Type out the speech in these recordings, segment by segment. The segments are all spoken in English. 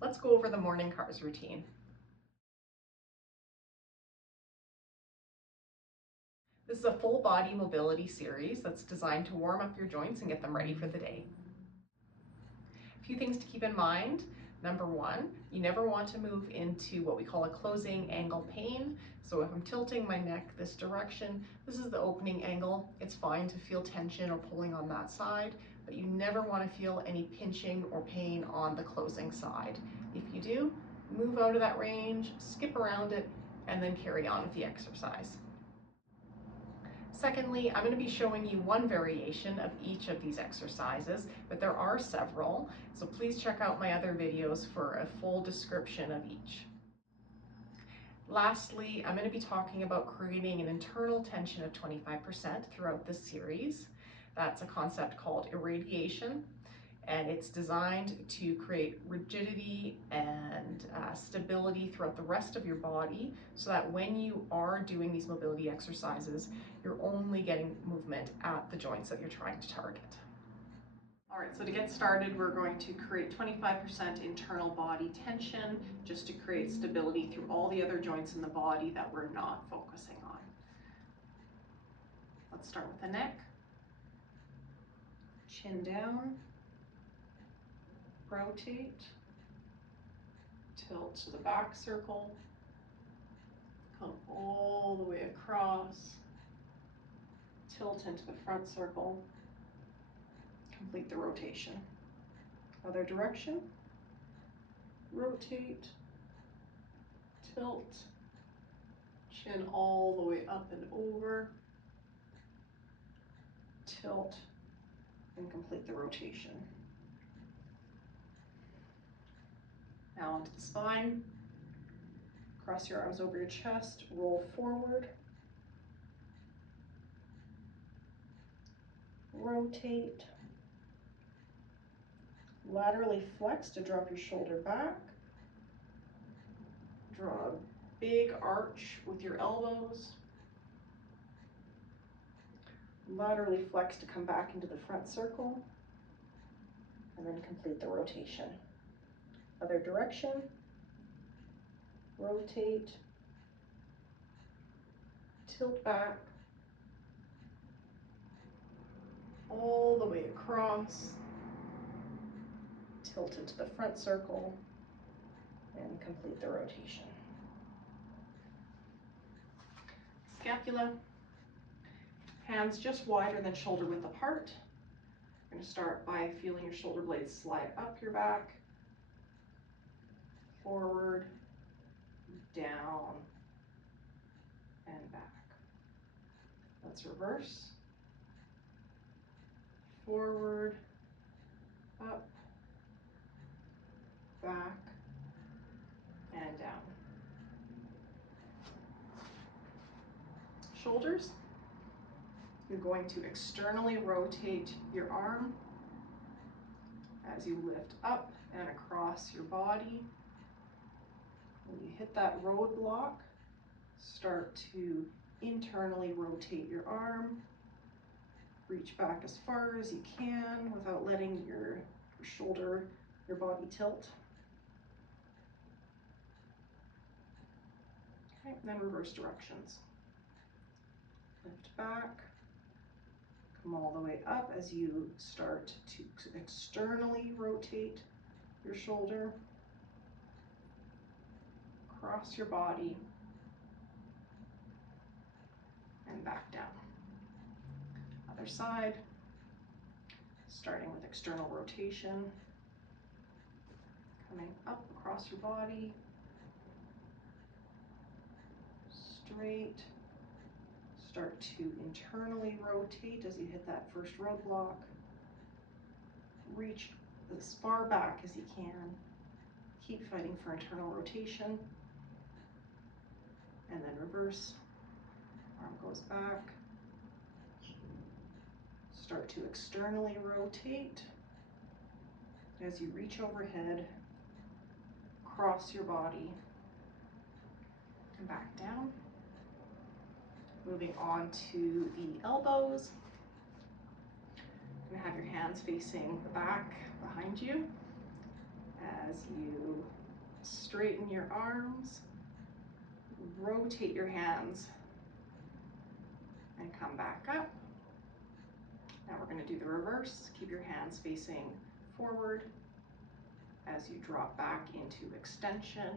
Let's go over the morning cars routine. This is a full body mobility series that's designed to warm up your joints and get them ready for the day. A few things to keep in mind. Number one, you never want to move into what we call a closing angle pain. So if I'm tilting my neck this direction, this is the opening angle. It's fine to feel tension or pulling on that side, but you never want to feel any pinching or pain on the closing side. If you do, move out of that range, skip around it, and then carry on with the exercise. Secondly, I'm going to be showing you one variation of each of these exercises, but there are several, so please check out my other videos for a full description of each. Lastly, I'm going to be talking about creating an internal tension of 25% throughout this series. That's a concept called irradiation, and it's designed to create rigidity and stability throughout the rest of your body so that when you are doing these mobility exercises, you're only getting movement at the joints that you're trying to target. All right, so to get started, we're going to create 25% internal body tension just to create stability through all the other joints in the body that we're not focusing on. Let's start with the neck. Chin down. Rotate, tilt to the back circle, come all the way across, tilt into the front circle, complete the rotation. Other direction, rotate, tilt, chin all the way up and over, tilt, and complete the rotation. Now onto the spine. Cross your arms over your chest, roll forward, rotate, laterally flex to drop your shoulder back, draw a big arch with your elbows, laterally flex to come back into the front circle, and then complete the rotation. Other direction, rotate, tilt back, all the way across, tilt into the front circle, and complete the rotation. Scapula, hands just wider than shoulder width apart. We're going to start by feeling your shoulder blades slide up your back, forward, down, and back. Let's reverse. Forward, up, back, and down. Shoulders. You're going to externally rotate your arm as you lift up and across your body. When you hit that roadblock, start to internally rotate your arm. Reach back as far as you can without letting your shoulder, your body tilt. Okay, and then reverse directions. Lift back, come all the way up as you start to externally rotate your shoulder, across your body, and back down. Other side, starting with external rotation, coming up across your body, straight, start to internally rotate as you hit that first roadblock, reach as far back as you can, keep fighting for internal rotation, and then reverse, arm goes back, start to externally rotate as you reach overhead, cross your body, and back down. Moving on to the elbows. You're gonna have your hands facing the back behind you as you straighten your arms, rotate your hands, and come back up. Now we're going to do the reverse. Keep your hands facing forward as you drop back into extension.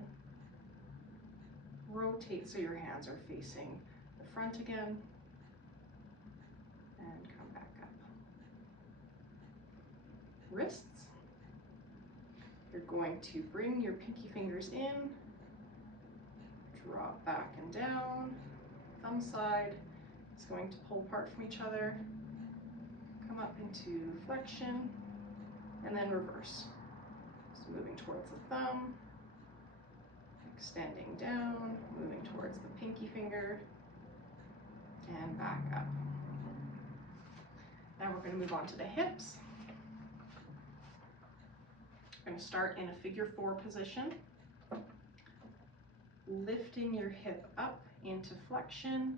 Rotate so your hands are facing the front again, and come back up. Wrists. You're going to bring your pinky fingers in, drop back and down. Thumb side is going to pull apart from each other. Come up into flexion, and then reverse. So moving towards the thumb, extending down, moving towards the pinky finger, and back up. Now we're going to move on to the hips. We're going to start in a figure 4 position, lifting your hip up into flexion,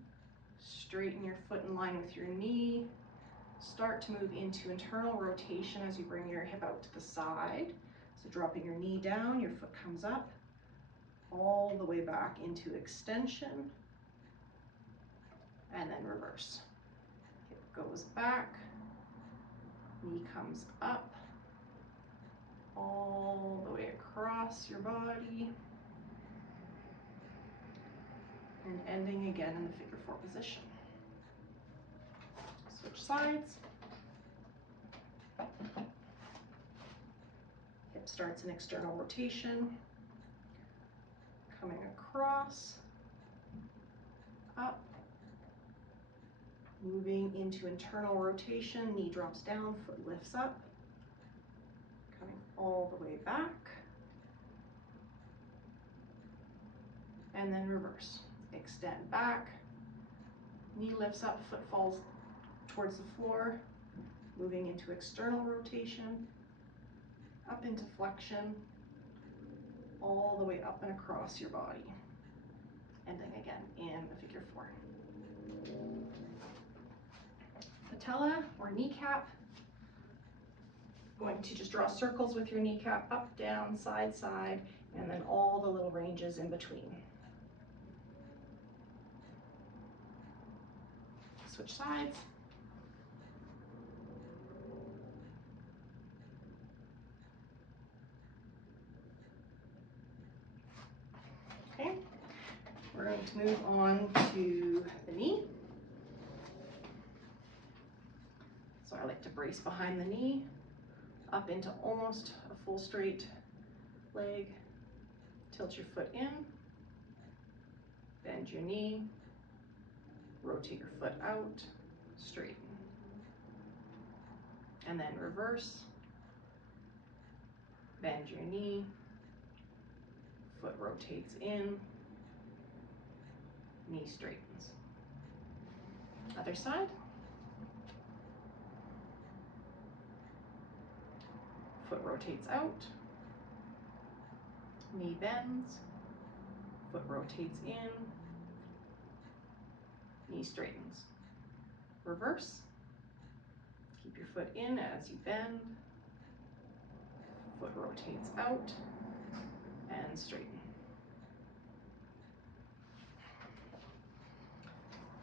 straighten your foot in line with your knee, start to move into internal rotation as you bring your hip out to the side. So dropping your knee down, your foot comes up, all the way back into extension, and then reverse. Hip goes back, knee comes up, all the way across your body, and ending again in the figure 4 position. Switch sides. Hip starts in external rotation, coming across, up, moving into internal rotation, knee drops down, foot lifts up, coming all the way back, and then reverse. Extend back, knee lifts up, foot falls towards the floor, moving into external rotation, up into flexion, all the way up and across your body, ending again in the figure 4. Patella or kneecap, going to just draw circles with your kneecap, up, down, side, side, and then all the little ranges in between. Switch sides. Okay, we're going to move on to the knee. So I like to brace behind the knee, up into almost a full straight leg. Tilt your foot in, bend your knee, rotate your foot out, straighten. And then reverse, bend your knee, foot rotates in, knee straightens. Other side. Foot rotates out, knee bends, foot rotates in, knee straightens. Reverse, keep your foot in as you bend, foot rotates out, and straighten.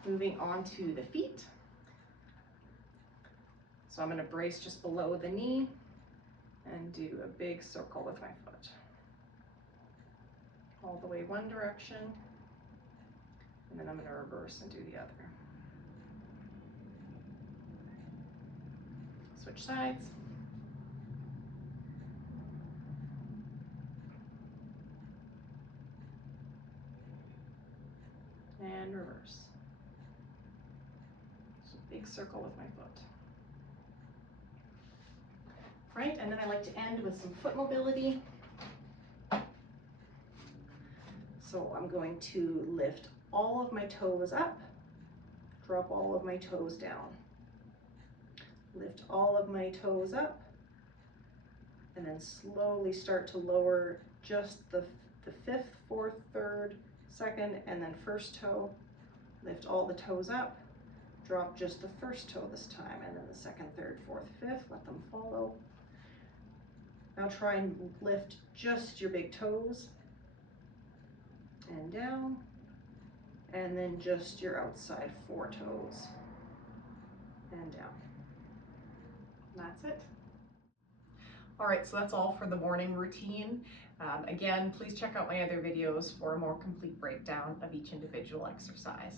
Moving on to the feet. So I'm going to brace just below the knee and do a big circle with my foot. All the way one direction, and then I'm going to reverse and do the other. Switch sides. And reverse. So big circle with my foot. Right, and then I like to end with some foot mobility. So I'm going to lift all of my toes up, drop all of my toes down. Lift all of my toes up, and then slowly start to lower just the 5th, 4th, 3rd, 2nd, and then 1st toe. Lift all the toes up, drop just the 1st toe this time, and then the 2nd, 3rd, 4th, 5th, let them follow. Now try and lift just your big toes, and down, and then just your outside 4 toes and down. That's it. All right, so that's all for the morning routine. Again, please check out my other videos for a more complete breakdown of each individual exercise.